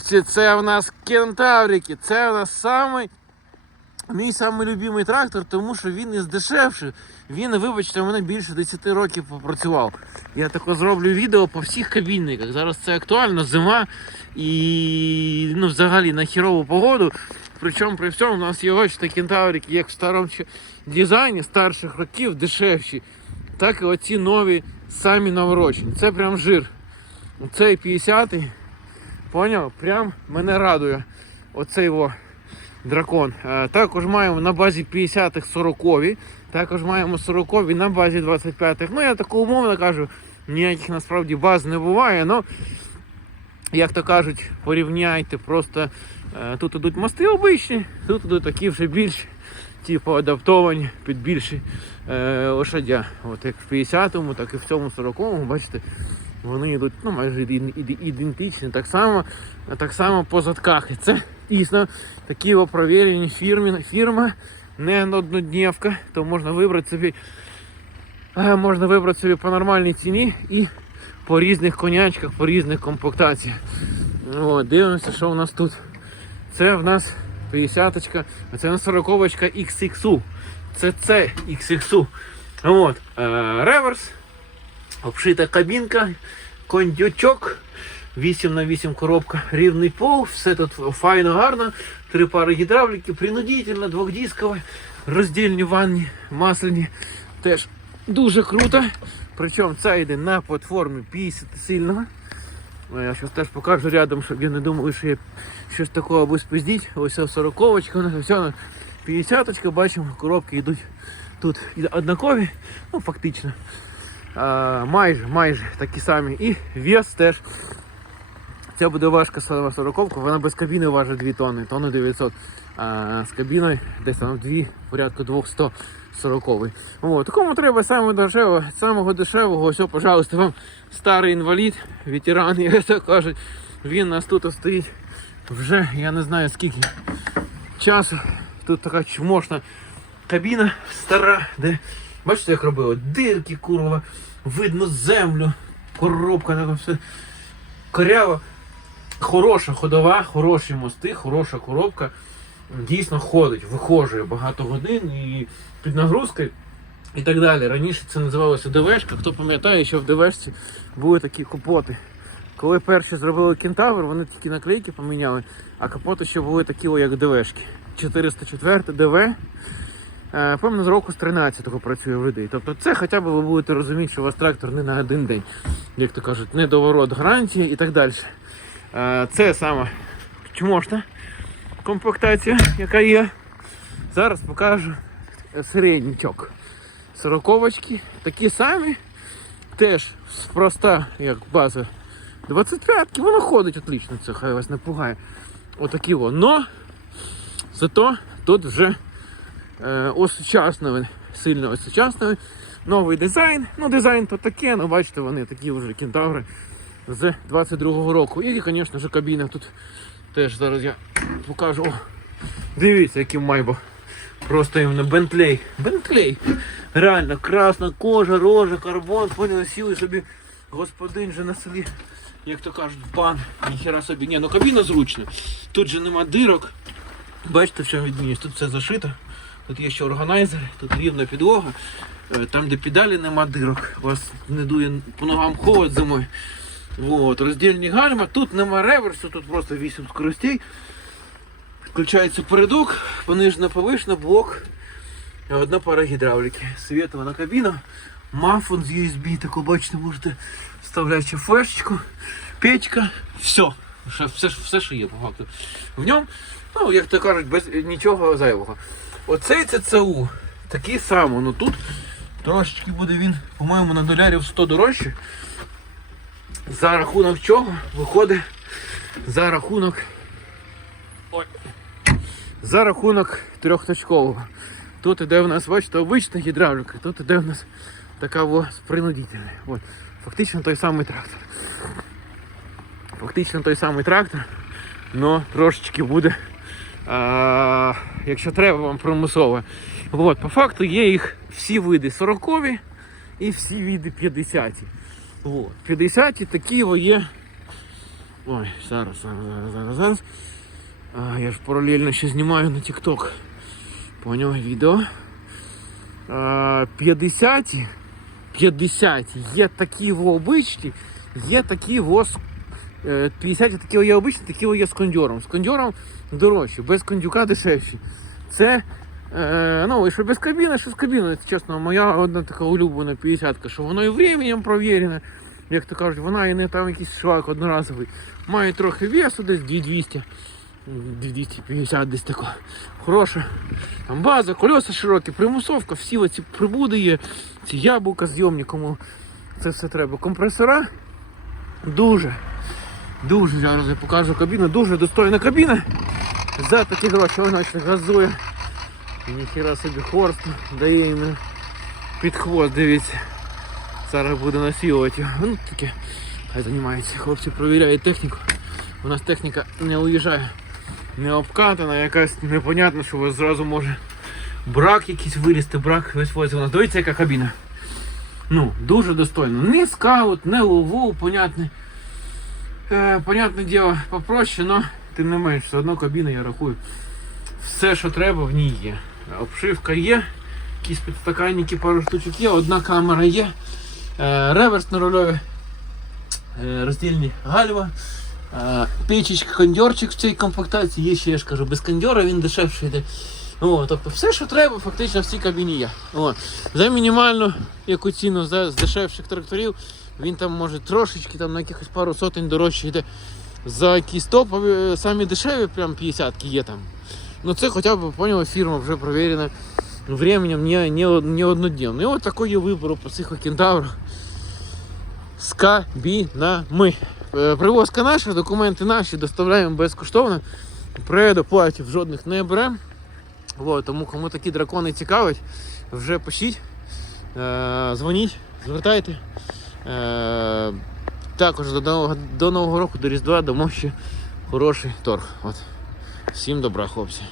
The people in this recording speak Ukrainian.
Це в нас кентаврики, це в нас самий мій самий любимий трактор, тому що він із дешевший. Він, вибачте, у мене більше 10 років попрацював. Я тако зроблю відео по всіх кабінниках. Зараз це актуально, зима і ну, взагалі на хірову погоду. Причому при всьому у нас є ось такі кентаврики, як в старому дизайні старших років, дешевші, так і оці нові самі наворочені. Це прям жир. Цей 50-й, поняв? Прям мене радує. Оцей во дракон. Е, Також маємо на базі 50-х 40-ві, також маємо 40-ві на базі 25-х. Ну, я таку умовно кажу, ніяких насправді баз не буває, але, як то кажуть, порівняйте, просто е, тут ідуть мости обичні, тут ідуть такі вже більш типу, адаптовані під більші е, лошадя. От як в 50-му, так і в цьому 40-му, бачите, вони йдуть ну, майже іде- іде- ідентичні, так само, так само по задках. І це дійсно такі о, провірені фірми, фірма, не однодневка, то можна вибрати собі, е, можна вибрати собі по нормальній ціні і по різних конячках, по різних комплектаціях. О, дивимося, що у нас тут. Це в нас 50-ка, а це у нас 40-ка XXU. Це це XXU. От, е, реверс, обшита кабінка, кондючок, 8 на 8 коробка, рівний пол, все тут файно, гарно, три пари гідравліки, принудительно, двохдискові, роздільні ванні, масляні, теж дуже круто. Причому це йде на платформі 50 сильного. Ну, Я зараз теж покажу рядом, щоб я не думав, що я щось такого аби спиздіть. Ось 40-очка, у нас все 50-очка, бачимо, коробки йдуть тут однакові, ну фактично. Майже, майже такі самі. І вес теж. Це буде важка 40 вона без кабіни важить 2 тонни, тонни 900. А з кабіною десь там 2, порядку 200 40 О, такому треба саме дешево, самого дешевого, ось, пожалуйста, вам старий інвалід, ветеран, як то кажуть. Він у нас тут стоїть вже, я не знаю скільки часу. Тут така чмошна кабіна стара, де бачите, як робили? Дирки, курва, видно землю, коробка, така все коряво. Хороша ходова, хороші мости, хороша коробка. Дійсно ходить, вихожує багато годин і під нагрузкою і так далі. Раніше це називалося ДВшка. Хто пам'ятає, що в ДВшці були такі капоти. Коли перші зробили кентавр, вони такі наклейки поміняли, а капоти ще були такі, як ДВшки. 404 ДВ. Е, Певно, з року з 13-го працює в людей. Тобто це хоча б ви будете розуміти, що у вас трактор не на один день, як то кажуть, не доворот гарантії і так далі. Е, Це саме чмошна комплектація, яка є. Зараз покажу середнячок. Сороковочки такі самі, теж проста, як база 25-ки, воно ходить отлично, це хай вас не пугає. Отакі во. Но зато тут вже осучаснили, сильно осучаснили. Новий дизайн. Ну, дизайн то таке, ну бачите, вони такі вже кентаври з 22-го року. І, звісно ж, кабіна тут теж зараз я покажу. О, дивіться, який майбо. Просто іменно Бентлей. Бентлей. Реально, красна кожа, рожа, карбон, поняли, сіли собі господин же на селі, як то кажуть, пан, ніхера собі. Ні, ну кабіна зручна. Тут же нема дирок. Бачите, в чому відмінність? Тут все зашито. Тут є ще органайзер, тут рівна підлога. Е, Там, де педалі нема дирок, вас не дує по ногам холод зимою. Вот, роздільні гальма, тут нема реверсу, тут просто 8 скоростей. Включається передок, понижена повишена, блок, одна пара гідравліки. Світова кабіна, мафон з USB, таку бачите, можете вставляти флешечку, печка, все. Все, все, все, що є по факту. В ньому, ну, як то кажуть, без нічого зайвого. Оцей ЦЦУ такий самий, ну тут трошечки буде він, по-моєму, на долярів 100 дорожче. За рахунок чого виходить за рахунок. Ой. За рахунок трьохточкового. Тут іде в нас, бачите, обична гідравліка, тут іде в нас така принудительна. От. Фактично той самий трактор. Фактично той самий трактор, але трошечки буде, а, якщо треба вам примусово. От, по факту є їх всі види 40 і всі види 50. От. 50 такі є Ой, зараз, зараз, зараз, зараз. А, я ж паралельно ще знімаю на TikTok. Поняв відео. А, 50 50 є такі в обичні, є такі в 50 такі є обичні, такі є з кондьором. З кондьором дорожчі, без кондюка дешевші. Це Е, ну, і що без кабіни, що з кабіною, чесно, моя одна така улюблена 50-ка, що воно і временем провірене, як то кажуть, вона і не там якийсь шлак одноразовий. Має трохи весу, десь 2200, 250 десь тако. Хороша. Там база, колеса широкі, примусовка, всі оці прибуди є, ці яблука зйомні, кому це все треба. Компресора дуже, дуже, зараз я покажу кабіну, дуже достойна кабіна. За такі гроші вона газує. Ніхіра собі хорст дає йому під хвост, дивіться. Зараз буде насілувати. Ну таке. Хай займається. Хлопці провіряють техніку. У нас техніка не уїжджає. Не обкатана, якась непонятна, що ось зразу може брак якийсь вилізти, брак возить. У нас дивіться, яка кабіна. Ну, дуже достойно. Не скаут, не УВУ, понятне. Е, понятне діло, попроще, але тим не менш, все одно кабіна, я рахую. Все, що треба, в ній є. Обшивка є, якісь підстаканники, пару штучок є, одна камера є, е, реверс на рульові, е, роздільні гальма, е, печечка, кондьорчик в цій комплектації є ще, я ж кажу, без кондьора він дешевший йде. О, тобто все, що треба, фактично в цій кабіні є. О, за мінімальну яку ціну за, з дешевших тракторів, він там може трошечки там на якихось пару сотень дорожче йде. За якісь топові, самі дешеві, прям 50 є там. Ну це хоча б поняла фірма вже провірена временем не, не, не однодневно. І от такий є вибор по цих кентаврах з кабінами. Е, Привозка наша, документи наші доставляємо безкоштовно. Предоплатів жодних не беремо. Вот, тому кому такі дракони цікавить, вже пишіть, е, дзвоніть, звертайте. Е, також до нового, до нового року, до Різдва, дамо ще хороший торг. От. Всім добра, хлопці.